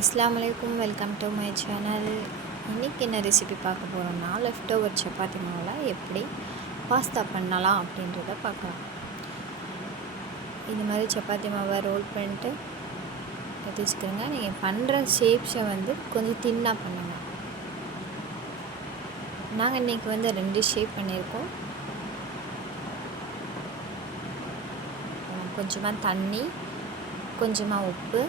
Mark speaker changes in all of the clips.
Speaker 1: அஸ்லாம் வலைக்கும் welcome to my channel. இன்றைக்கி என்ன ரெசிபி பார்க்க போகிறோம்னா லெஃப்ட் ஓவர் சப்பாத்தி மாவில் எப்படி பாஸ்தா பண்ணலாம் அப்படின்றத பார்க்கலாம். இந்த மாதிரி சப்பாத்தி மாவை ரோல் பண்ணிட்டு எடுத்து வச்சுக்கிறோங்க நீங்கள் பண்ணுற ஷேப்ஸை வந்து கொஞ்சம் தின்னாக பண்ணுங்கள் நாங்கள் இன்றைக்கி வந்து ரெண்டு ஷேப் பண்ணியிருக்கோம். கொஞ்சமாக தண்ணி கொஞ்சமாக உப்பு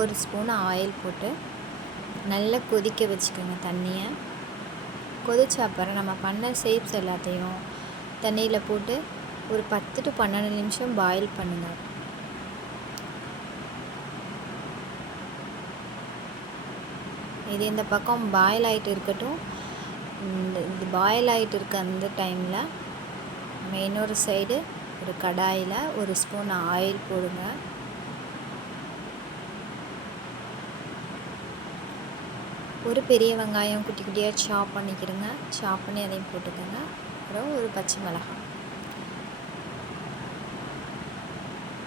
Speaker 1: ஒரு ஸ்பூன் ஆயில் போட்டு நல்லா கொதிக்க வச்சுக்கோங்க தண்ணியை. கொதிச்ச அப்புறம் நம்ம பண்ண ஷேப்ஸ் எல்லாத்தையும் தண்ணியில் போட்டு ஒரு பத்து டு பன்னெண்டு நிமிஷம் பாயில் பண்ணுங்கள் இது இந்த பக்கம் பாயில் ஆகிட்டு இருக்கட்டும். இது பாயில் ஆகிட்டு இருக்க அந்த டைமில் நம்ம இன்னொரு சைடு ஒரு கடாயில் ஒரு ஸ்பூன் ஆயில் போடுங்க. ஒரு பெரிய வெங்காயம் குட்டி குட்டியாக சாப் பண்ணிக்கிடுங்க. சாப் பண்ணி அதையும் போட்டுக்கோங்க. அப்புறம் ஒரு பச்சை மிளகாய்.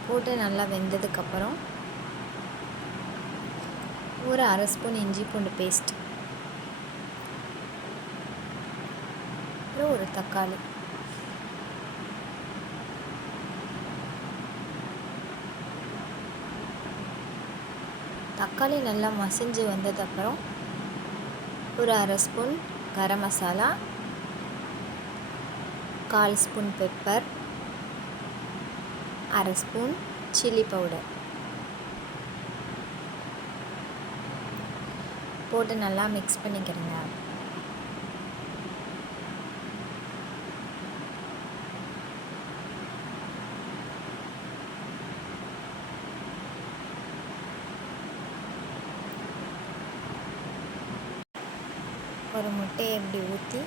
Speaker 1: போட்டு நல்லா வெந்ததுக்கப்புறம் ஒரு அரை ஸ்பூன் இஞ்சி பூண்டு பேஸ்ட் அப்புறம் ஒரு தக்காளி. தக்காளி நல்லா மசிஞ்சு வந்ததுக்கப்புறம் ஒரு அரை ஸ்பூன் கரம் மசாலா கால் ஸ்பூன் பெப்பர் அரை ஸ்பூன் சில்லி பவுடர். போட்டு நல்லா மிக்ஸ் பண்ணிக்கிறேங்க. ஒரு முட்டையை இப்படி ஊற்றி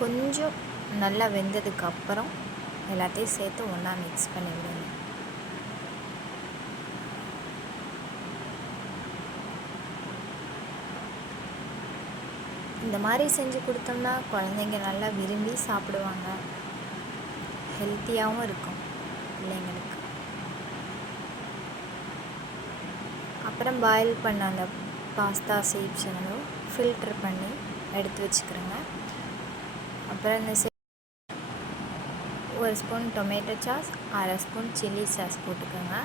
Speaker 1: கொஞ்சம் நல்லா வெந்ததுக்கு அப்புறம் எல்லாத்தையும் சேர்த்து ஒன்றா மிக்ஸ் பண்ணி விடுங்க. இந்த மாதிரி செஞ்சு கொடுத்தோம்னா குழந்தைங்க நல்லா விரும்பி சாப்பிடுவாங்க. ஹெல்த்தியாகவும் இருக்கும் பிள்ளைங்களுக்கு. அப்புறம் பாயில் பண்ண அந்த பாஸ்தா சீப்ஸனும் ஃபில்டர் பண்ணி எடுத்து வச்சுக்கிறேங்க. அப்புறம் இந்த ஒரு ஸ்பூன் டொமேட்டோ சாஸ் அரை ஸ்பூன் சில்லி சாஸ் போட்டுக்கோங்க.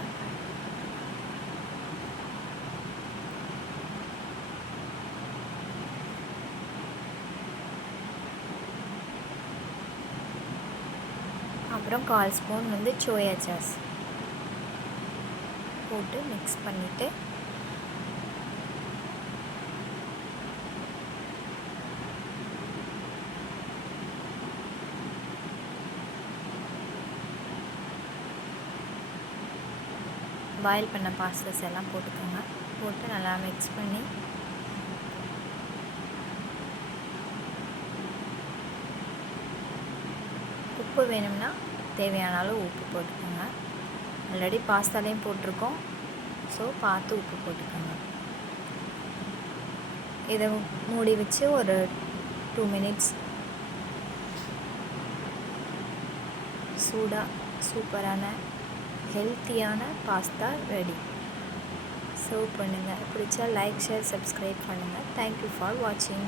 Speaker 1: அப்புறம் கால் ஸ்பூன் வந்து சோயா சாஸ் போட்டு மிக்ஸ் பண்ணிவிட்டு பாயில் பண்ண பாஸ்தஸ் எல்லாம் போட்டுக்கோங்க. போட்டு நல்லா மிக்ஸ் பண்ணி. உப்பு வேணும்னா தேவையான அளவு உப்பு போட்டுக்கோங்க. ஆல்ரெடி பாஸ்தாலையும் போட்டிருக்கோம். ஸோ பார்த்து உப்பு போட்டுக்கோங்க. இதை மூடி வச்சு ஒரு டூ மினிட்ஸ் சூடாக சூப்பரான ஹெல்த்தியான பாஸ்தா ரெடி. சர்வ் பண்ணுங்கள் பிடிச்சா லைக் ஷேர் சப்ஸ்கிரைப் பண்ணுங்கள் தேங்க்யூ ஃபார் வாட்சிங்